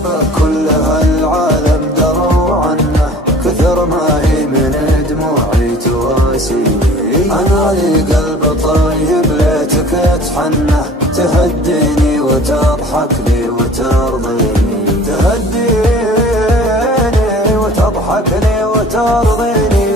غيابه كل هالعالم دروا عنه، كثر ما هي من دموعي تواسيني. أنا لي قلب طيب ليتك تحنه، تهديني وتضحك لي وترضيني، تهديني وتضحك لي وترضيني.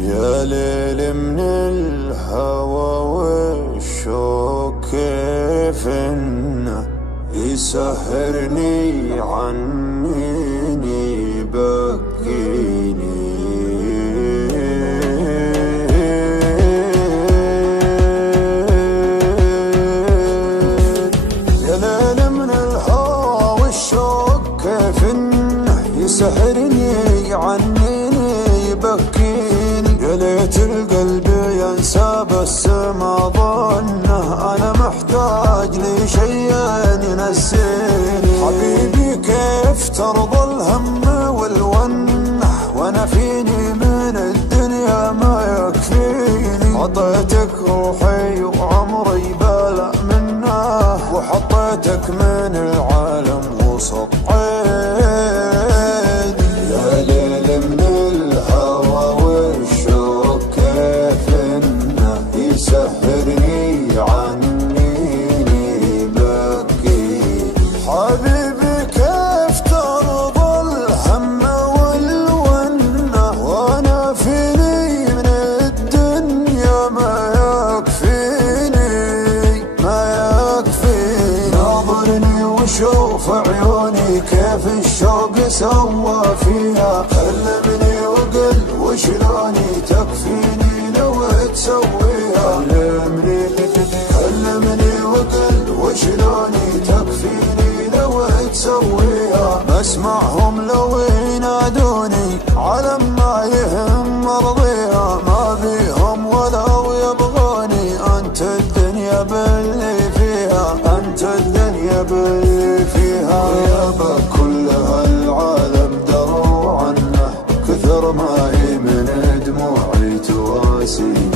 يا ليل من الهوى والشوق كيف انه يسهرني عنيني بكيني. يا ليل من الهوى والشوق كيف انه يسهرني عنيني بكيني. يا ليت القلب ينسى بس ما ظنه، انا محتاج لشيء ينسيني. حبيبي كيف ترضى الهم والونه، وانا فيني من الدنيا ما يكفيني. عطيتك روحي وعمري بلا منه، وحطيتك من العالم وسط عيني. يا ليل من الهوى والشوق كيف انه يسهرني عنيني بكيني. حبيبي كيف ترضى الهم والونه، وانا فيني من الدنيا ما يكفيني ما يكفيني. ناظرني وشوف عيوني كيف الشوق سوى فيها، كلمني وقل وشلوني تكفيني لو تسويها. كلمني وقل وشلوني تكفيني لو تسويها. بسمعهم لو ينادوني على ما يهم مرضيها، ما بيهم ولو يبغوني. انت الدنيا باللي فيها، انت الدنيا باللي فيها. غيابه كل هالعالم دروا عنه، كثر ما هي من دموعي تواسيني.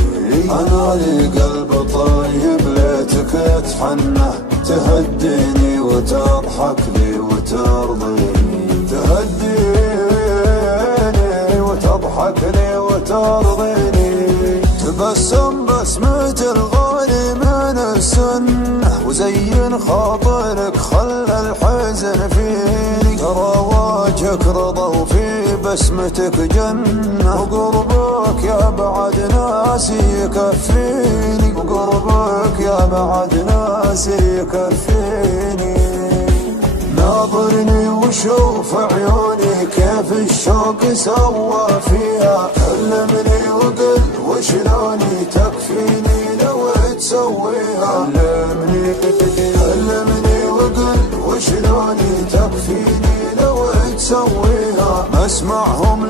انا لي قلب طيب ليتك تحنه، تهديني وتضحك لي وترضيني، تهديني وتضحك لي وترضيني. تبسم بسمة الغالي من السنة، وزين خاطرك خلى الحزن فيني. ترى وجهك رضا وفي بسمتك جنة، وقربك يا بعد ناسي يكفيني. وقربك يا بعد ناسي يكفيني. ناظرني وشوف عيوني كيف الشوق سوى فيها، كلمني وقل وشلوني تكفيني لو تسويها. كلمني وقل وشلوني تكفيني لو تسويها. اسمعهم